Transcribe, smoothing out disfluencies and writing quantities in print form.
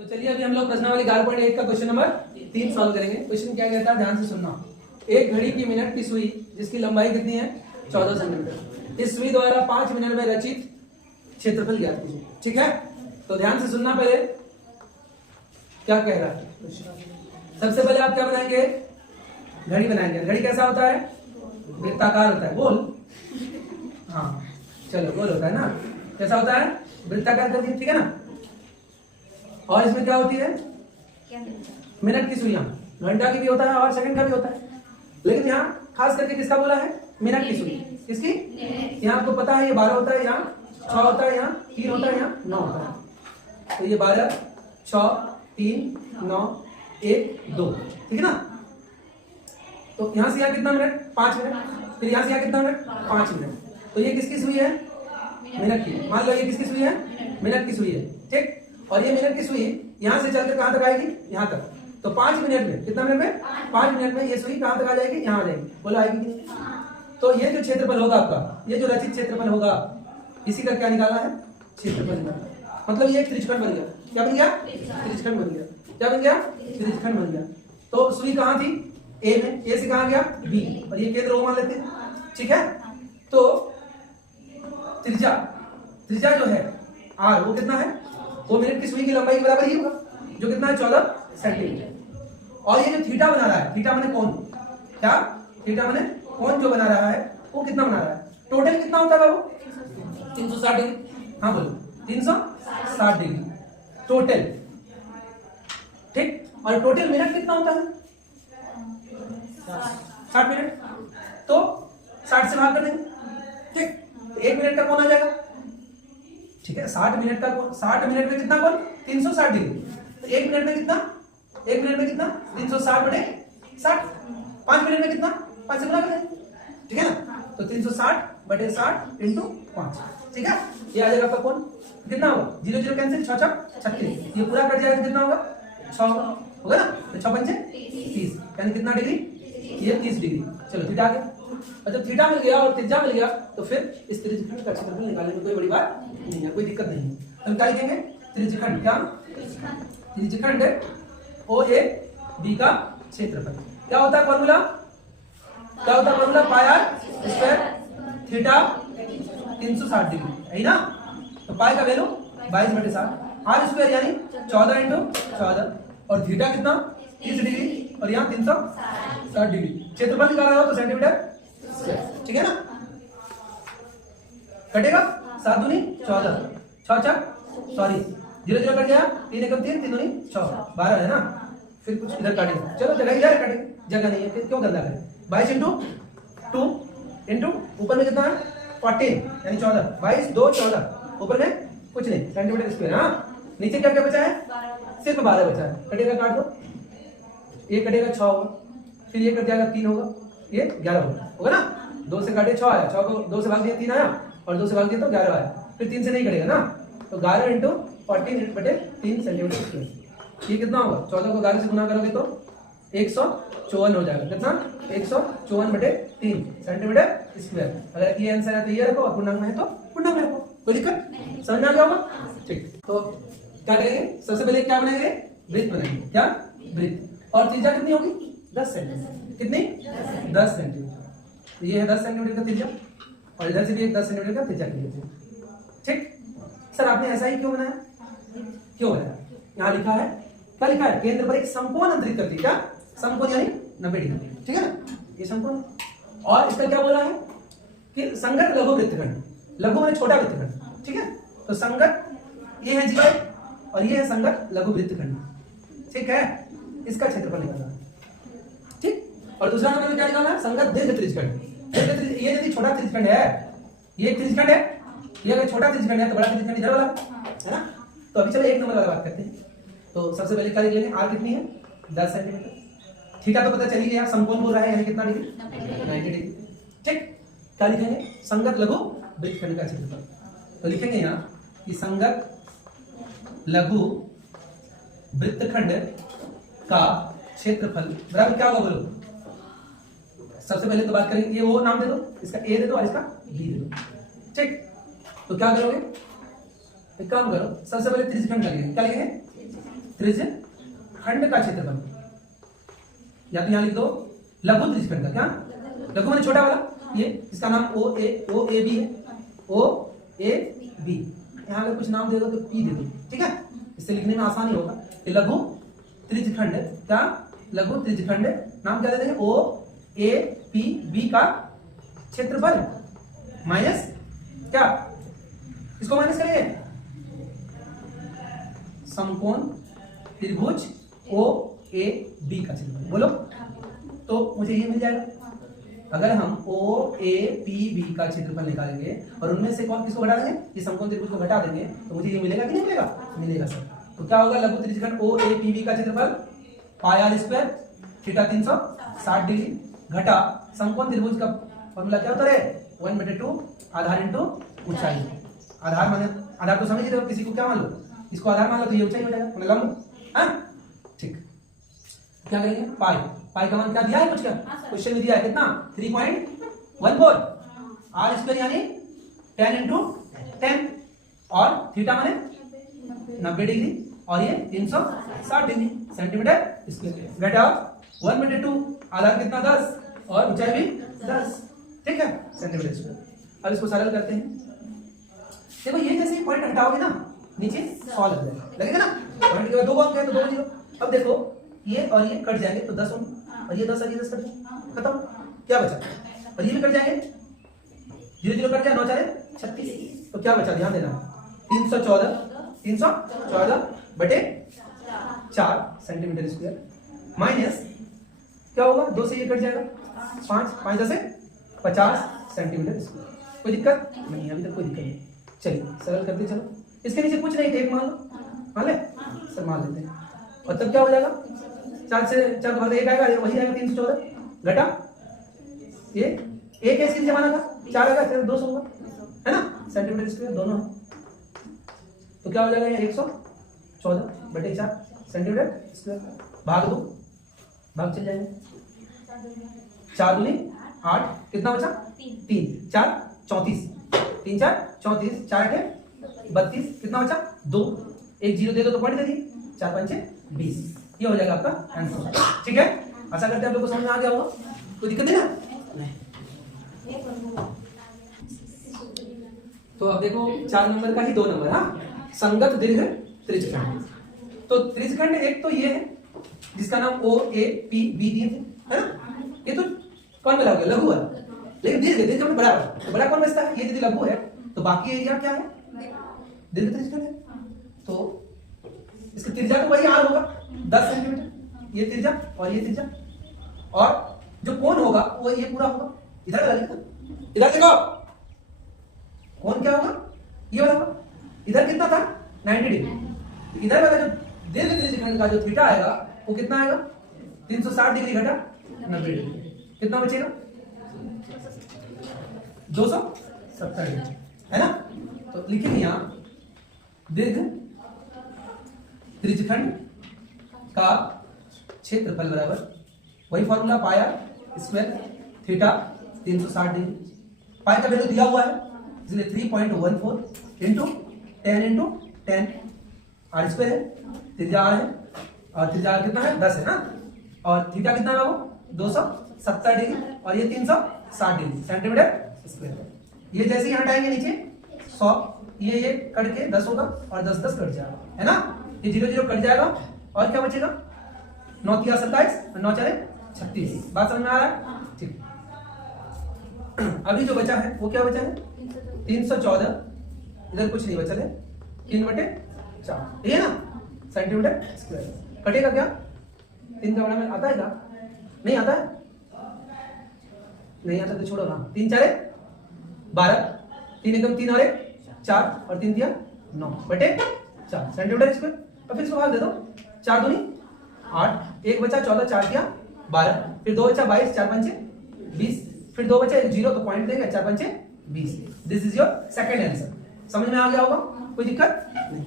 तो चलिए अभी हम लोग प्रश्नावली 11.1 का क्वेश्चन नंबर 3 सॉल्व करेंगे। क्वेश्चन क्या कहता है, ध्यान से सुनना। एक घड़ी की मिनट की सुई जिसकी लंबाई कितनी है 14 सेंटीमीटर, इस सुई द्वारा 5 मिनट में रचित क्षेत्रफल ज्ञात कीजिए। ठीक है, तो ध्यान से सुनना। पहले क्या कह रहा है, सबसे पहले आप क्या बनाएंगे, घड़ी बनाएंगे। घड़ी कैसा होता है, वृत्ताकार होता है। गोल, हाँ चलो गोल होता है ना। कैसा होता है, वृत्ताकार करके, ठीक है ना। और इसमें क्या होती है, मिनट की सुइयां। घंटा की भी होता है और सेकंड का भी होता है, लेकिन यहाँ खास करके किसका बोला है, मिनट की सुई। किसकी, यहाँ आपको पता है ये 12 होता है, यहाँ 6 होता है, यहाँ 3 होता है, यहाँ 9 होता है। तो ये 12, 6, 3, 9, 1, 2, ठीक है ना। तो यहाँ से यहाँ कितना मिनट, 5 मिनट। फिर यहाँ से यहाँ कितना मिनट, 5 मिनट। तो ये किसकी सुई है, मिनट की। मान लो ये किसकी सुई है, मिनट की सुई है, ठीक। और ये मिनट की सुई यहाँ से चलकर कहां तक आएगी, यहाँ तक। तो 5 मिनट में, कितना मिनट में, 5 मिनट में ये सुई कहां तक आ जाएगी, यहाँ आ जाएगी। बोलो आएगी कि नहीं। तो ये जो क्षेत्रफल होगा आपका, ये जो रचित क्षेत्रफल होगा, इसी का क्या निकालना है, क्षेत्रफल निकालना। मतलब ये एक त्रिज्यखंड बन गया। क्या बन गया, त्रिज्यखंड बन गया। क्या बन गया, त्रिज्यखंड बन गया। तो सुई कहां थी, ए में, ए से कहां गया, बी, और ये केंद्र ओ मान लेते हैं, ठीक है। तो त्रिज्या, त्रिज्या जो है आर, वो कितना है, वो मिनट की सुई की लंबाई के बराबर ही होगा, जो कितना है 14 सेंटीमीटर। और ये जो थीटा बना रहा है, थीटा माने कोण, क्या, थीटा माने कोण जो बना रहा है, वो कितना बना रहा है, टोटल कितना होता है बाबू, 360 डिग्री। हाँ बोलो, 360 डिग्री टोटल, ठीक। और टोटल मिनट कितना होता है, 60 मिनट। तो 60 से भाग कर देंगे, ठीक। तो 1 मिनट का कोण आ जाएगा, ठीक है। 60 मिनट का कोण, 60 मिनट में कितना कोण, 360 डिग्री। तो 1 मिनट में कितना, 1 मिनट में कितना, 360 बटे 60। 5 मिनट में कितना, 5 से गुणा करें, ठीक है ना। तो 360 बटे 60 इंटू 5, ठीक है। ये आ जाएगा आपका कोण, कितना होगा, 0 0 कैंसिल, 6 6 36। ये पूरा कट जाएगा तो कितना होगा, 6 होगा ना। तो 6 पंचे 30, यानी कितना डिग्री, ये 30 डिग्री। चलो थीटा आ गया। और जब थीटा मिल गया और त्रिज्या मिल गया, तो फिर इस त्रिज्यखंड का क्षेत्रफल निकालने में कोई बड़ी बात नहीं है, कोई दिक्कत नहीं है। हम क्या लिखेंगे, त्रिज्यखंड, क्या, त्रिज्यखंड ओ ए बी का क्षेत्रफल। क्या होता है फॉर्मूला, क्या होता है formula, pi R square theta 360 degree, है ना। तो पाई का वैल्यू 22 बटे 60, आर स्क्वायर यानी 14 इंटू 14, और थीटा कितना 30 डिग्री, और यहाँ 360 डिग्री। क्षेत्रफल निकालना हो तो सेंटीमीटर, ठीक है ना। कटेगा 7 दूनी 14, 6 6 सॉरी 0 0 कट गया, 3 एकम 3, 3 दूनी 6, 12 है ना। फिर कुछ इधर काटेंगे, चलो जगह इधर काटे, जगह नहीं है, क्यों गंदा करें। 22 इंटू 2 इंटू ऊपर में कितना है 14, यानी 14, 22 2 14, ऊपर में कुछ नहीं, सेंटीमीटर स्क्वायर। हाँ, नीचे क्या क्या बचा है, सिर्फ 12 बचा है। कटेगा, काट दो, ये कटेगा 6 होगा, फिर ये कट जाएगा 3 होगा, ये 11 होगा ना। 2 से काटे 6 आया, 6 को 2 से भाग दिया 3 आया, और 2 से भाग दिया तो 11 आया। फिर 3 से नहीं कटेगा ना, तो 11 इंटू 14 बटे 3 सेंटीमीटर स्क्वायर। ये कितना होगा, 14 को 11 से गुना करोगे तो 154 हो जाएगा। कितना, 154 बटे 3 सेंटीमीटर स्क्वायर। अगर ये आंसर है तो ये रखो, और पूर्णांक में है तो पूर्णांक में रखो, कोई दिक्कत, समझ में आ गया होगा, ठीक। तो क्या करेंगे, सबसे पहले क्या बनाएंगे, वृत्त बनाएंगे। क्या, वृत्त। और त्रिज्या कितनी होगी, 10 सेंटीमीटर। कितनी, 10 सेंटीमीटर। ये है 10 सेंटीमीटर का त्रिज्या, और इधर से भी एक 10 सेंटीमीटर का त्रिज्या लीजिए, ठीक। सर आपने ऐसा ही क्यों बनाया, क्यों बनाया, यहाँ लिखा है, क्या लिखा है, केंद्र पर एक समकोण अंतरित कर दी। क्या, समकोण यानी 90 डिग्री, ठीक है ना, ये समकोण। और इसका क्या बोला है कि संगत लघु वृत्तखंड, लघु माने छोटा वृत्तखंड, ठीक है। तो संगत ये है जीवाई, और ये है संगत लघु वृत्तखंड, ठीक है। इसका क्षेत्रफल निकालना है, ठीक। और दूसरा नंबर में क्या निकालना है, संगत दीर्घ त्रिज्यखंड। ये यदि छोटा त्रिज्यखंड है, ये एक त्रिज्यखंड है, ये अगर छोटा त्रिज्यखंड है तो बड़ा त्रिज्यखंड इधर वाला है ना। तो अभी चलो 1 नंबर वाला बात करते हैं। तो सबसे पहले क्या लिख लेंगे, आर कितनी है, 10 सेंटीमीटर। थीटा तो पता चल ही गया, समकोण बोल रहा है, यानी कितना डिग्री, 90 डिग्री, ठीक। क्या लिखेंगे, संगत लघु वृत्तखंड का क्षेत्रफल। तो लिखेंगे यहाँ कि संगत लघु वृत्तखंड का क्षेत्रफल बराबर क्या होगा, बोलो। सबसे पहले तो बात करेंगे, ये वो नाम दे दो, इसका ए दे दो और इसका बी दे दो, ठीक। तो क्या करोगे, एक काम करो, सबसे पहले त्रिज्यखंड का लिखेंगे। क्या लिखेंगे, त्रिज्यखंड का क्षेत्रफल, या तो यहां लिख दो लघु त्रिज्यखंड का, क्या लघु माने छोटा वाला, ये इसका नाम ओ ए बी है, ओ ए बी, यहां अगर कुछ नाम दे दो तो पी दे दो, ठीक है, इससे लिखने में आसानी होगा। ये लघु त्रिज्यखंड, क्या लघु त्रिज्यखंड नाम क्या दे देंगे, ओ ए पी बी का क्षेत्रफल माइनस क्या, इसको माइनस करेंगे समकोण त्रिभुज ओ ए बी का क्षेत्रफल, बोलो तो मुझे ये मिल जाएगा। अगर हम ओ ए पी बी का क्षेत्रफल निकालेंगे और उनमें से कौन किसको घटा देंगे, ये समकोण त्रिभुज को घटा देंगे, तो मुझे ये मिलेगा कि नहीं मिलेगा, मिलेगा सर। तो क्या होगा, लघु त्रिज्यखंड ओ ए पी बी का क्षेत्रफल पाई आर स्क्वायर थीटा 360 डिग्री घटा समकोण त्रिभुज का फॉर्मूला क्या होता है, 1/2 आधार इंटू ऊंचाई। आधार माने आधार तो समझ रहे हो, किसी को क्या मान लो, इसको आधार मान लो तो ये ऊंचाई हो जाएगा, मतलब लंब, हाँ ठीक। क्या करेंगे, पाई पाई का मान क्या दिया है, कुछ का क्वेश्चन में दिया है कितना, 3.14 आर स्क्वायर यानी 10 इंटू 10 और थीटा माने 90 डिग्री और ये 360 डिग्री सेंटीमीटर स्क्वायर घटा 1/2 आधार कितना 10 और ऊंचाई भी 10, ठीक है सेंटीमीटर स्क्वायर। अब इसको सरल करते हैं, देखो ये जैसे ही पॉइंट हटाओगे ना नीचे 100 लग जाएगा, लगेगा ना, पॉइंट के बाद 2 अंक है तो 2 0। अब देखो ये और ये कट जाएंगे तो 10 और ये 10 और ये 10 कट जाएंगे, खत्म, क्या बचा, और ये भी कट जाएंगे, 0 0 कट जाए 9 4 36, तो क्या बचा, ध्यान देना 314 बटे 4 सेंटीमीटर स्क्वायर माइनस क्या होगा, 2 से ये कट जाएगा 5 10 से 50 सेंटीमीटर स्क्वायर। कोई दिक्कत नहीं, अभी तक कोई दिक्कत नहीं, चलिए सरल करते चलो। इसके नीचे कुछ नहीं, टेक मान लो, मान ले सर, मान लेते हैं, और तब क्या हो जाएगा, 4 से 4 भाग 1 आएगा, वही आएगा 314 घटा ये एक इसके नीचे माना था 4 आएगा, फिर 200 होगा, है ना, सेंटीमीटर स्क्वायर दोनों है, तो क्या हो जाएगा, ये 114 बटे 4 सेंटीमीटर स्क्वायर भाग 2, भाग चल जाएंगे, 4 दूनी 8, कितना बचा 3 4 34, 3 4 34, 4 8 32, कितना बचा 2, 1 0 दे दो तो पॉइंट दे दिए, 4 5 20, ये हो जाएगा आपका आंसर, ठीक है। आशा करते हैं आप लोगों को समझ में आ गया होगा, कोई दिक्कत नहीं ना, तो अब देखो 4 नंबर का ही 2 नंबर, हाँ संगत दीर्घ त्रिज्यखंड। तो त्रिज्यखंड एक तो ये है जिसका नाम ओ ए पी बी दिए थे, है ना, ये तो कौन बना गया, लघु है, लेकिन दीर्घ दीर्घ में बड़ा है, तो बड़ा कौन बचता है, ये यदि लघु है तो बाकी एरिया क्या है, दीर्घ त्रिज्यखंड है, तो इसका त्रिज्या तो वही आर होगा 10 सेंटीमीटर, ये त्रिज्या और ये त्रिज्या, और जो कोण होगा वो ये पूरा होगा, इधर लगा लिखो, इधर देखो कोण क्या होगा, ये वाला होगा, इधर कितना था 90 डिग्री, इधर वाला जो दीर्घ त्रिज्यखंड का जो थीटा आएगा वो कितना आएगा 360 डिग्री घटा 90 डिग्री, कितना बचेगा 270 डिग्री, है ना। तो लिखेंगे यहाँ दीर्घ त्रिज्यखंड का क्षेत्रफल बराबर वही फॉर्मूला पाया स्क्वायर थीटा 360 डिग्री, पाई का वैल्यू दिया हुआ है इसलिए 3.14 इंटू 10 इंटू 10 आर स्क्वायर है, त्रिज्या आर है और त्रिज्या कितना है 10 है ना, और थीटा कितना है वो 270 डिग्री और ये 360 डिग्री सेंटीमीटर स्क्वायर। ये जैसे ही हटाएंगे नीचे 100, ये कट के 10 होगा और 10 10 कट जाएगा, है ना, ये 0 0 कट जाएगा और क्या बचेगा 9 3 27 9 4 36, बात समझ में आ रहा है, ठीक। अभी जो बचा है वो क्या बचा है 314, इधर कुछ नहीं बचा है 3/4, ये ना सेंटीमीटर स्क्वायर, कटेगा क्या 3 का बड़ा में आता है क्या, नहीं आता है, नहीं आता तो छोड़ो ना, 3 4 12, 3 एकदम 3 और 1 4 और 3 दिया 9/4 सेंटीमीटर स्क्वायर। और फिर इसको भाग दे दो, 4 दूनी 8, 1 बचा 14, 4 दिया 12, फिर 2 बचा 22, 4 5 20, फिर 2 बचा 0 तो पॉइंट देंगे 4 5 20। This is your second answer, समझ में आ गया होगा, कोई दिक्कत नहीं।